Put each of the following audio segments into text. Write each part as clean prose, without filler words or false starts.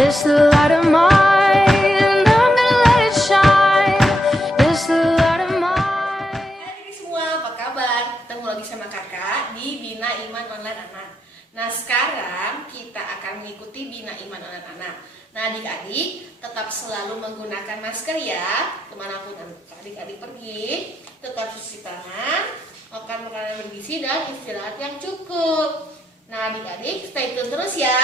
This the light of mine, I'm gonna let it shine. This the light of mine. Hai semua, apa kabar? Ketemu lagi sama kakak di Bina Iman Online Anak. Nah sekarang kita akan mengikuti Bina Iman Online Anak. Nah adik-adik tetap selalu menggunakan masker ya. Kemanapun adik-adik pergi, tetap cuci tangan, makan makanan bergizi dan istirahat yang cukup. Nah adik-adik stay tune terus ya.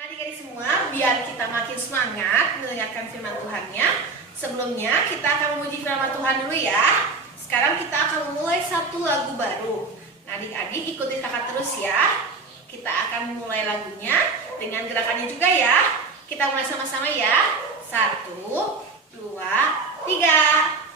Nah adik-adik semua, biar kita makin semangat mendengarkan firman Tuhannya, sebelumnya kita akan memuji firman Tuhan dulu ya. Sekarang kita akan memulai satu lagu baru. Nah adik-adik ikuti kakak terus ya. Kita akan memulai lagunya dengan gerakannya juga ya. Kita mulai sama-sama ya. 1, 2, 3.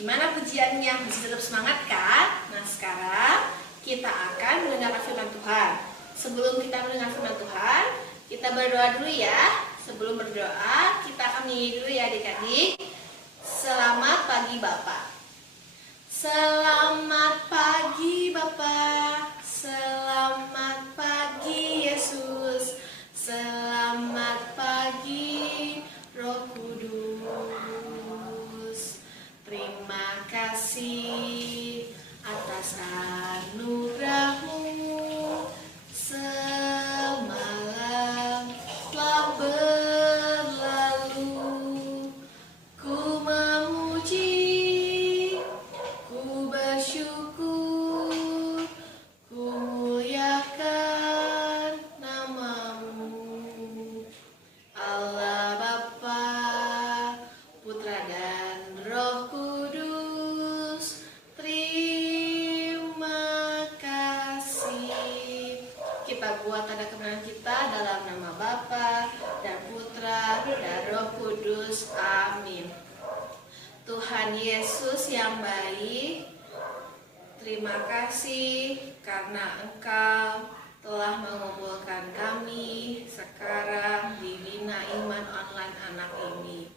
Gimana pujiannya? Masih tetap semangat kan? Nah sekarang kita akan mendengarkan firman Tuhan. Sebelum kita mendengar firman Tuhan, kita berdoa dulu ya. Sebelum berdoa, kita akan nyanyi dulu ya adik-adik. Selamat pagi Bapak. Selamat pagi Bapak. Selamat pagi Yesus. Selamat pagi Roh Kudus. Terima kasih atas anugerah-Mu. Semalam telah berlalu, ku memuji, Allah Bapa, Putra dan Roh Kudus, terima kasih. Kita buat tanda kebenaran kita dalam nama Bapa dan Putra dan Roh Kudus. Amin. Tuhan Yesus yang baik, terima kasih karena Engkau telah mengumpulkan kami sekarang di Bina Iman Online Anak ini.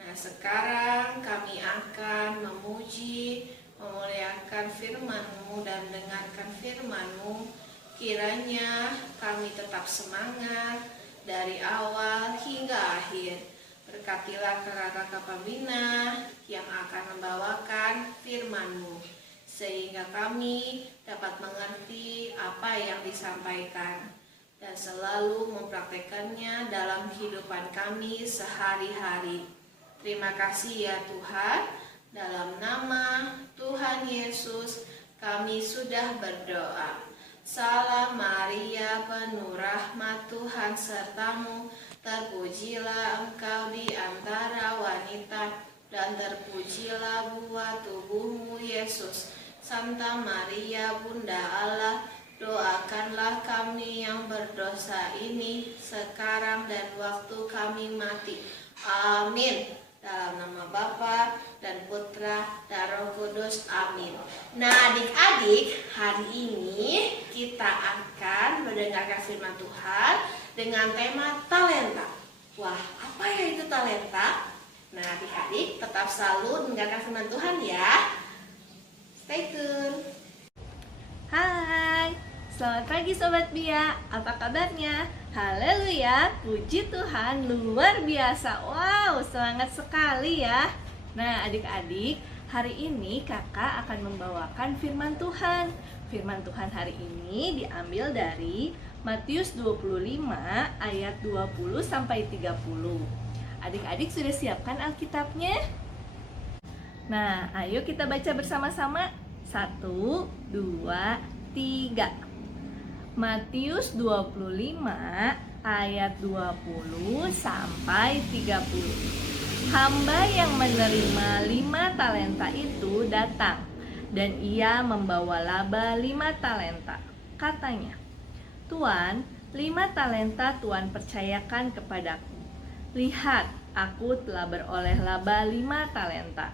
Nah, sekarang kami akan memuji, memuliakan firman-Mu dan mendengarkan firman-Mu. Kiranya kami tetap semangat dari awal hingga akhir. Berkatilah kakak-kakak pembina yang akan membawakan firman-Mu, sehingga kami dapat mengerti apa yang disampaikan dan selalu mempraktekannya dalam kehidupan kami sehari-hari. Terima kasih ya Tuhan, dalam nama Tuhan Yesus kami sudah berdoa. Salam Maria, penuh rahmat Tuhan sertamu, terpujilah engkau di antara wanita, dan terpujilah buah tubuhmu Yesus. Santa Maria, Bunda Allah, doakanlah kami yang berdosa ini sekarang dan waktu kami mati. Amin. Dalam nama Bapa dan Putra dan Roh Kudus. Amin. Nah, adik-adik, hari ini kita akan mendengarkan firman Tuhan dengan tema talenta. Wah, apa ya itu talenta? Nah, adik-adik tetap selalu mendengarkan firman Tuhan ya. Stay tune. Hai, selamat pagi Sobat Bia, apa kabarnya? Haleluya, puji Tuhan, luar biasa. Wow, semangat sekali ya. Nah adik-adik, hari ini kakak akan membawakan firman Tuhan. Firman Tuhan hari ini diambil dari Matius 25 ayat 20 sampai 30. Adik-adik sudah siapkan Alkitabnya? Nah, ayo kita baca bersama-sama. 1, 2, 3. Matius 25 ayat 20 sampai 30. Hamba yang menerima 5 talenta itu datang, dan ia membawa laba 5 talenta. Katanya, "Tuan, 5 talenta Tuan percayakan kepadaku. Lihat, aku telah beroleh laba 5 talenta."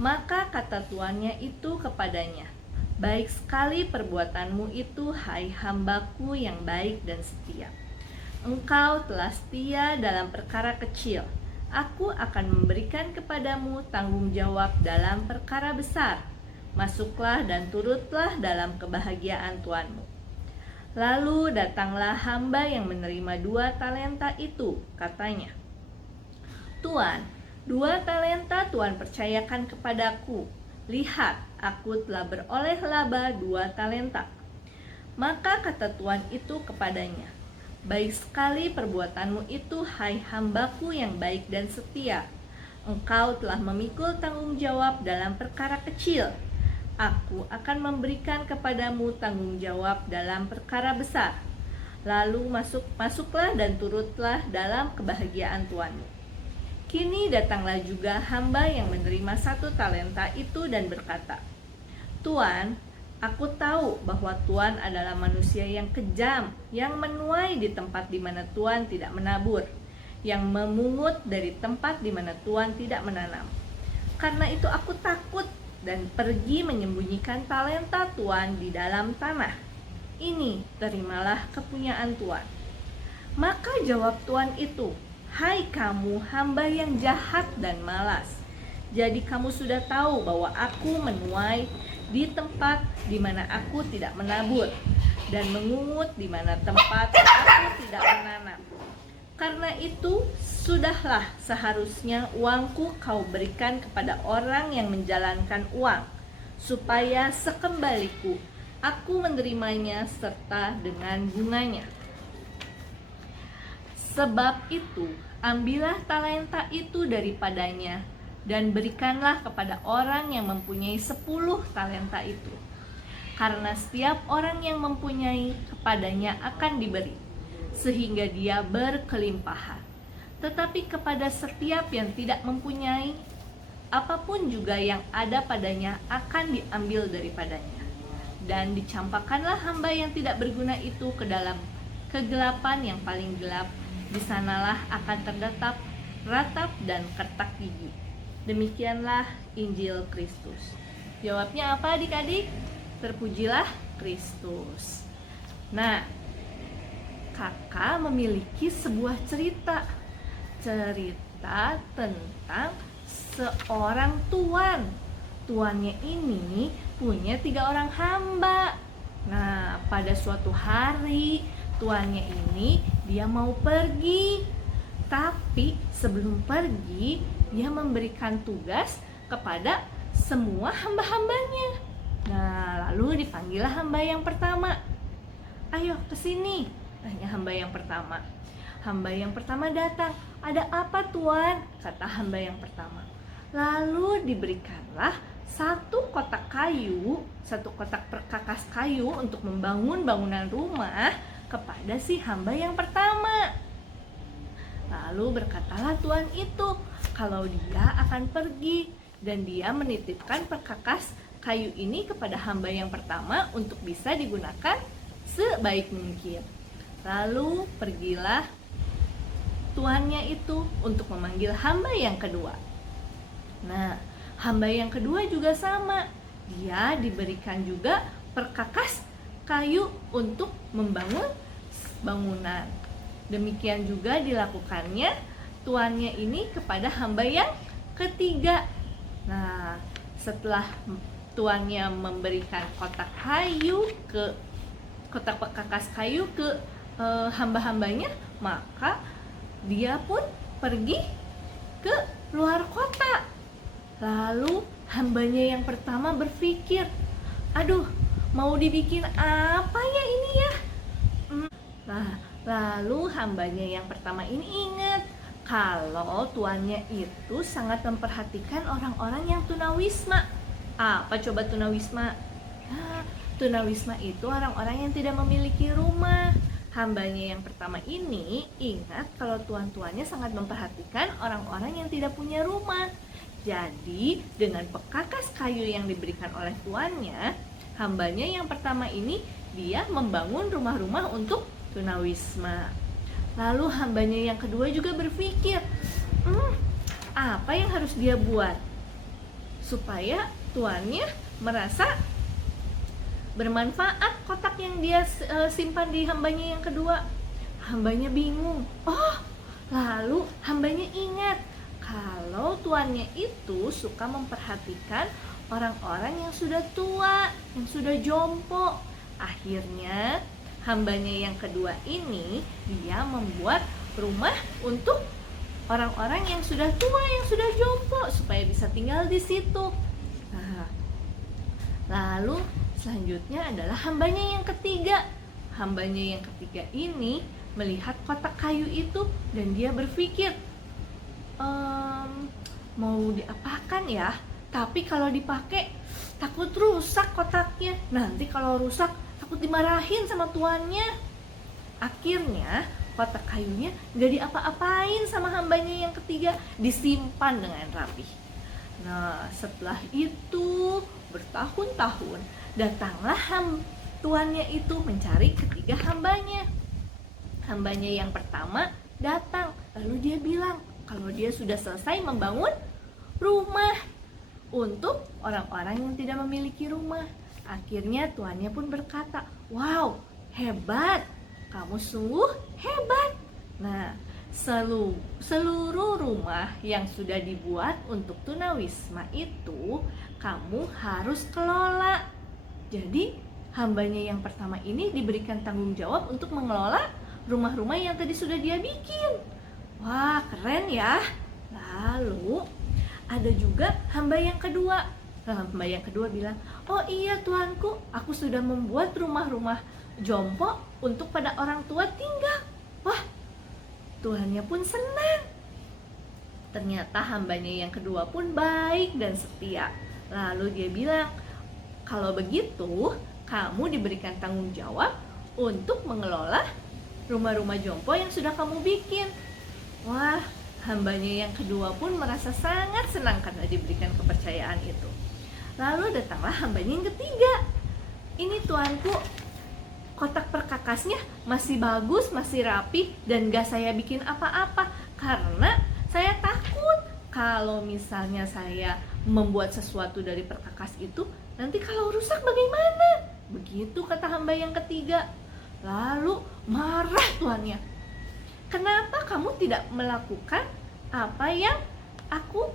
Maka kata tuannya itu kepadanya, "Baik sekali perbuatanmu itu, hai hambaku yang baik dan setia. Engkau telah setia dalam perkara kecil. Aku akan memberikan kepadamu tanggung jawab dalam perkara besar. Masuklah dan turutlah dalam kebahagiaan tuanmu." Lalu datanglah hamba yang menerima 2 talenta itu, katanya, "Tuan, 2 talenta Tuan percayakan kepadaku. Lihat, aku telah beroleh laba 2 talenta." Maka kata tuan itu kepadanya, "Baik sekali perbuatanmu itu, hai hambaku yang baik dan setia. Engkau telah memikul tanggung jawab dalam perkara kecil. Aku akan memberikan kepadamu tanggung jawab dalam perkara besar. Lalu masuklah dan turutlah dalam kebahagiaan tuanmu." Kini datanglah juga hamba yang menerima 1 talenta itu dan berkata, "Tuan, aku tahu bahwa Tuan adalah manusia yang kejam, yang menuai di tempat di mana Tuan tidak menabur, yang memungut dari tempat di mana Tuan tidak menanam. Karena itu aku takut dan pergi menyembunyikan talenta Tuan di dalam tanah. Ini, terimalah kepunyaan Tuan." Maka jawab tuan itu, "Hai kamu hamba yang jahat dan malas. Jadi kamu sudah tahu bahwa aku menuai di tempat di mana aku tidak menabur, dan mengungut di mana tempat aku tidak menanam. Karena itu, sudahlah seharusnya uangku kau berikan kepada orang yang menjalankan uang, supaya sekembaliku aku menerimanya serta dengan bunganya. Sebab itu, ambillah talenta itu daripadanya dan berikanlah kepada orang yang mempunyai 10 talenta itu. Karena setiap orang yang mempunyai, kepadanya akan diberi, sehingga dia berkelimpahan. Tetapi kepada setiap yang tidak mempunyai, apapun juga yang ada padanya akan diambil daripadanya. Dan dicampakkanlah hamba yang tidak berguna itu ke dalam kegelapan yang paling gelap. Di sanalah akan terdatap ratap dan kertak gigi. Demikianlah Injil Kristus. Jawabnya apa adik-adik? Terpujilah Kristus. Nah, kakak memiliki sebuah cerita tentang seorang tuan. Tuannya ini punya 3 orang hamba. Nah, pada suatu hari tuannya ini dia mau pergi. Tapi sebelum pergi, dia memberikan tugas kepada semua hamba-hambanya. Nah, lalu dipanggillah hamba yang pertama. Ayo kesini, tanya hamba yang pertama. Hamba yang pertama datang. Ada apa tuan? Kata hamba yang pertama. Lalu diberikanlah 1 kotak kayu, 1 kotak perkakas kayu untuk membangun bangunan rumah kepada si hamba yang pertama. Lalu berkatalah tuan itu kalau dia akan pergi, dan dia menitipkan perkakas kayu ini kepada hamba yang pertama untuk bisa digunakan sebaik mungkin. Lalu pergilah tuannya itu untuk memanggil hamba yang kedua. Nah, hamba yang kedua juga sama. Dia diberikan juga perkakas kayu untuk membangun bangunan. Demikian juga dilakukannya tuannya ini kepada hamba yang ketiga. Nah, setelah tuannya memberikan kotak perkakas kayu ke hamba-hambanya, maka dia pun pergi ke luar kota. Lalu hambanya yang pertama berpikir, aduh, mau dibikin apa ya ini ya? Nah, lalu hambanya yang pertama ini ingat kalau tuannya itu sangat memperhatikan orang-orang yang tunawisma. Apa coba tunawisma? Nah, tunawisma itu orang-orang yang tidak memiliki rumah. Hambanya yang pertama ini ingat kalau tuan-tuannya sangat memperhatikan orang-orang yang tidak punya rumah. Jadi dengan perkakas kayu yang diberikan oleh tuannya, hambanya yang pertama ini dia membangun rumah-rumah untuk tunawisma. Lalu hambanya yang kedua juga berpikir, apa yang harus dia buat supaya tuannya merasa bermanfaat kotak yang dia simpan di hambanya yang kedua. Hambanya bingung. Lalu hambanya ingat kalau tuannya itu suka memperhatikan orang-orang yang sudah tua, yang sudah jompo. Akhirnya hambanya yang kedua ini dia membuat rumah untuk orang-orang yang sudah tua, yang sudah jompo supaya bisa tinggal di situ. Nah, lalu selanjutnya adalah hambanya yang ketiga. Hambanya yang ketiga ini melihat kotak kayu itu dan dia berpikir, mau diapakan ya? Tapi kalau dipakai takut rusak kotaknya. Nanti kalau rusak takut dimarahin sama tuannya. Akhirnya kotak kayunya gak diapa-apain sama hambanya yang ketiga, disimpan dengan rapi. Nah, setelah itu bertahun-tahun datanglah tuannya itu mencari ketiga hambanya. Hambanya yang pertama datang, lalu dia bilang kalau dia sudah selesai membangun rumah untuk orang-orang yang tidak memiliki rumah. Akhirnya tuannya pun berkata, wow, hebat, kamu sungguh hebat. Nah, seluruh rumah yang sudah dibuat untuk tunawisma itu kamu harus kelola. Jadi hambanya yang pertama ini diberikan tanggung jawab untuk mengelola rumah-rumah yang tadi sudah dia bikin. Wah, keren ya. Lalu ada juga hamba yang kedua. Hamba yang kedua bilang, oh iya tuanku, aku sudah membuat rumah-rumah jompo untuk pada orang tua tinggal. Wah, tuannya pun senang. Ternyata hambanya yang kedua pun baik dan setia. Lalu dia bilang, kalau begitu kamu diberikan tanggung jawab untuk mengelola rumah-rumah jompo yang sudah kamu bikin. Wah, Hambanya yang kedua pun merasa sangat senang karena diberikan kepercayaan itu. Lalu datanglah hambanya yang ketiga. Ini tuanku, kotak perkakasnya masih bagus, masih rapi, dan gak saya bikin apa-apa karena saya takut kalau misalnya saya membuat sesuatu dari perkakas itu, nanti kalau rusak bagaimana? Begitu kata hamba yang ketiga. Lalu marah tuannya. Kenapa kamu tidak melakukan apa yang aku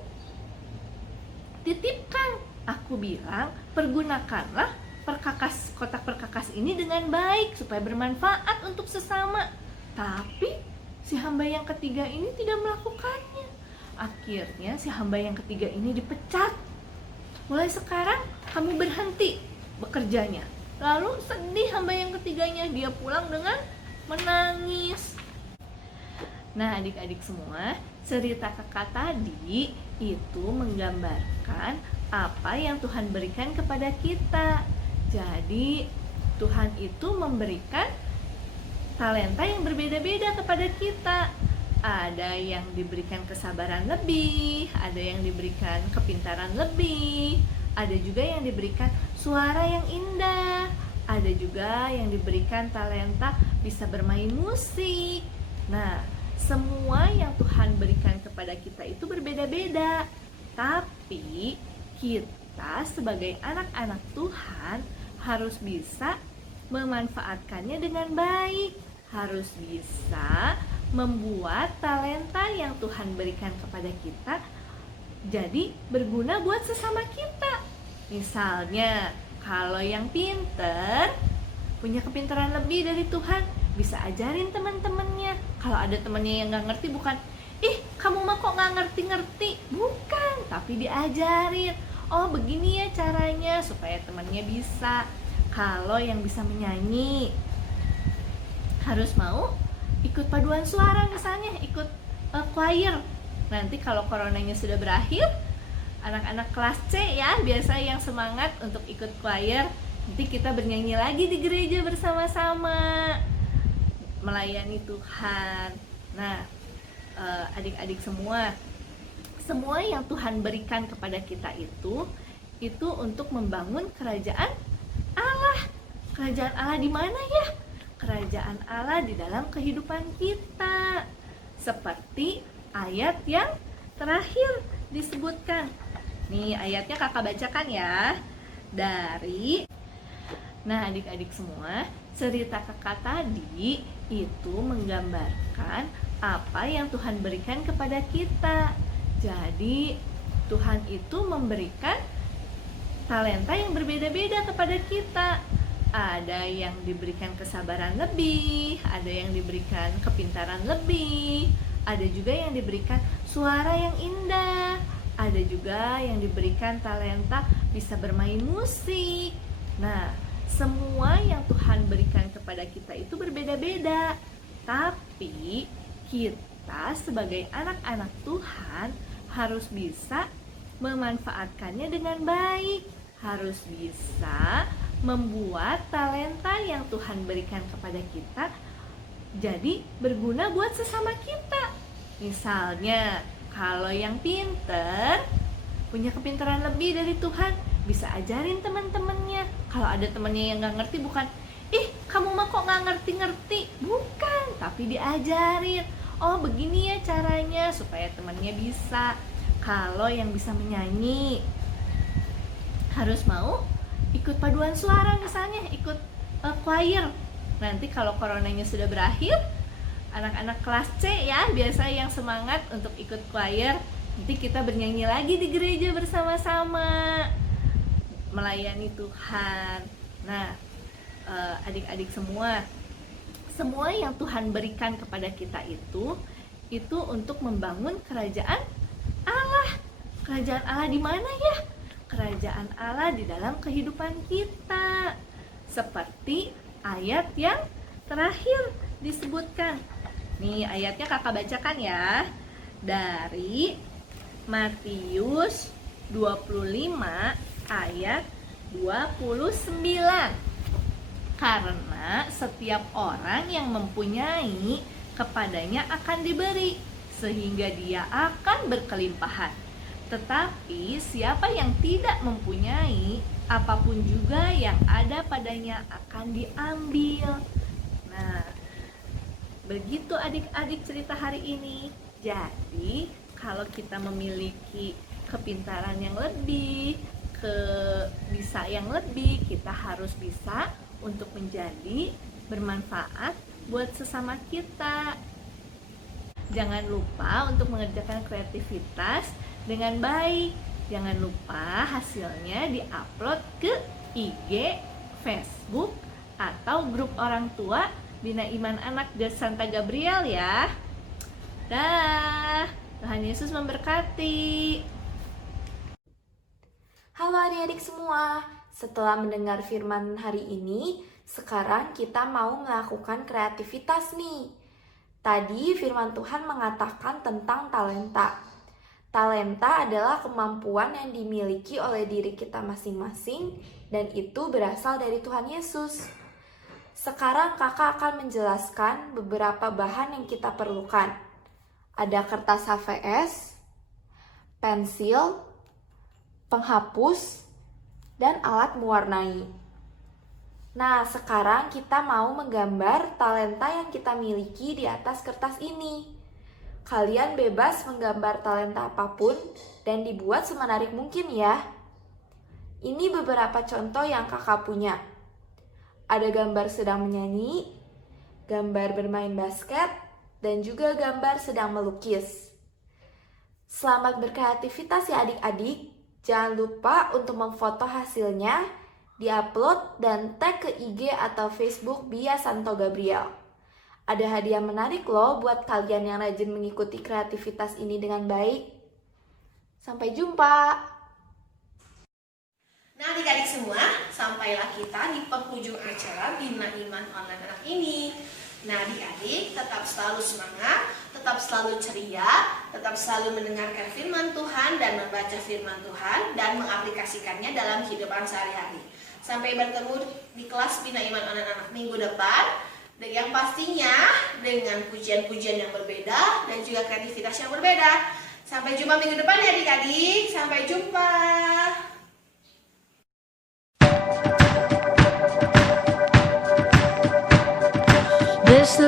titipkan? Aku bilang, pergunakanlah kotak perkakas ini dengan baik supaya bermanfaat untuk sesama. Tapi si hamba yang ketiga ini tidak melakukannya. Akhirnya si hamba yang ketiga ini dipecat. Mulai sekarang kamu berhenti bekerjanya. Lalu sedih hamba yang ketiganya, dia pulang dengan menangis. Nah, adik-adik semua, cerita kakak tadi itu menggambarkan apa yang Tuhan berikan kepada kita. Jadi, Tuhan itu memberikan talenta yang berbeda-beda kepada kita. Ada yang diberikan kesabaran lebih, ada yang diberikan kepintaran lebih, ada juga yang diberikan suara yang indah, ada juga yang diberikan talenta bisa bermain musik. Nah, semua yang Tuhan berikan kepada kita itu berbeda-beda. Tapi kita sebagai anak-anak Tuhan harus bisa memanfaatkannya dengan baik. Harus bisa membuat talenta yang Tuhan berikan kepada kita jadi berguna buat sesama kita. Misalnya, kalau yang pinter punya kepintaran lebih dari Tuhan, bisa ajarin teman-temannya. Kalau ada temannya yang gak ngerti, bukan kamu mah kok gak ngerti-ngerti, bukan, tapi diajarin. Oh, begini ya caranya supaya temannya bisa. Kalau yang bisa menyanyi harus mau ikut paduan suara, misalnya ikut choir. Nanti kalau coronanya sudah berakhir, anak-anak kelas C ya biasa yang semangat untuk ikut choir, nanti kita bernyanyi lagi di gereja bersama-sama melayani Tuhan. Nah, adik-adik semua yang Tuhan berikan kepada kita itu untuk membangun kerajaan Allah. Kerajaan Allah di mana ya? Kerajaan Allah di dalam kehidupan kita. Seperti ayat yang terakhir disebutkan. Nih ayatnya kakak bacakan ya. Nah, adik-adik semua, cerita kakak tadi itu menggambarkan apa yang Tuhan berikan kepada kita. Jadi Tuhan itu memberikan talenta yang berbeda-beda kepada kita. Ada yang diberikan kesabaran lebih, ada yang diberikan kepintaran lebih, ada juga yang diberikan suara yang indah, ada juga yang diberikan talenta bisa bermain musik. Nah, semua yang Tuhan berikan kepada kita itu berbeda-beda. Tapi kita sebagai anak-anak Tuhan harus bisa memanfaatkannya dengan baik. Harus bisa membuat talenta yang Tuhan berikan kepada kita jadi berguna buat sesama kita. Misalnya, kalau yang pinter punya kepintaran lebih dari Tuhan, bisa ajarin teman-temannya. Kalau ada temannya yang gak ngerti, bukan kamu mah kok gak ngerti-ngerti, bukan, tapi diajarin. Oh, begini ya caranya supaya temannya bisa. Kalau yang bisa menyanyi harus mau ikut paduan suara, misalnya ikut choir. Nanti kalau coronanya sudah berakhir, anak-anak kelas C ya biasa yang semangat untuk ikut choir, nanti kita bernyanyi lagi di gereja bersama-sama melayani Tuhan. Nah, adik-adik semua yang Tuhan berikan kepada kita itu untuk membangun kerajaan Allah. Kerajaan Allah di mana ya? Kerajaan Allah di dalam kehidupan kita. Seperti ayat yang terakhir disebutkan. Nih ayatnya kakak bacakan ya. Dari Matius 25 ayat 29. Karena setiap orang yang mempunyai, kepadanya akan diberi. sehingga dia akan berkelimpahan. Tetapi siapa yang tidak mempunyai, apapun juga yang ada padanya akan diambil. Nah, begitu adik-adik cerita hari ini. Jadi, kalau kita memiliki kepintaran yang lebih, bisa yang lebih, kita harus bisa untuk menjadi bermanfaat buat sesama kita. Jangan lupa untuk mengerjakan kreativitas dengan baik. Jangan lupa hasilnya diupload ke IG, Facebook, atau grup orang tua Bina Iman Anak de Santa Gabriel ya. Dah, Tuhan Yesus memberkati. Halo adik-adik semua, setelah mendengar firman hari ini, sekarang kita mau melakukan kreativitas nih. Tadi firman Tuhan mengatakan tentang talenta. Talenta adalah kemampuan yang dimiliki oleh diri kita masing-masing dan itu berasal dari Tuhan Yesus. Sekarang kakak akan menjelaskan beberapa bahan yang kita perlukan. Ada kertas HVS, pensil, penghapus, dan alat mewarnai. Nah, sekarang kita mau menggambar talenta yang kita miliki di atas kertas ini. Kalian bebas menggambar talenta apapun dan dibuat semenarik mungkin ya. Ini beberapa contoh yang kakak punya. Ada gambar sedang menyanyi, gambar bermain basket, dan juga gambar sedang melukis. Selamat berkreativitas ya adik-adik. Jangan lupa untuk memfoto hasilnya, diupload dan tag ke IG atau Facebook Bia Santo Gabriel. Ada hadiah menarik loh buat kalian yang rajin mengikuti kreativitas ini dengan baik. Sampai jumpa. Nah adik-adik semua, sampailah kita di penghujung acara Bina Iman Online Anak ini. Nah adik-adik tetap selalu semangat, tetap selalu ceria, tetap selalu mendengarkan firman Tuhan dan membaca firman Tuhan dan mengaplikasikannya dalam kehidupan sehari-hari. Sampai bertemu di kelas Bina Iman Online Anak minggu depan, yang pastinya dengan pujian-pujian yang berbeda dan juga kreativitas yang berbeda. Sampai jumpa minggu depan ya adik-adik, sampai jumpa. This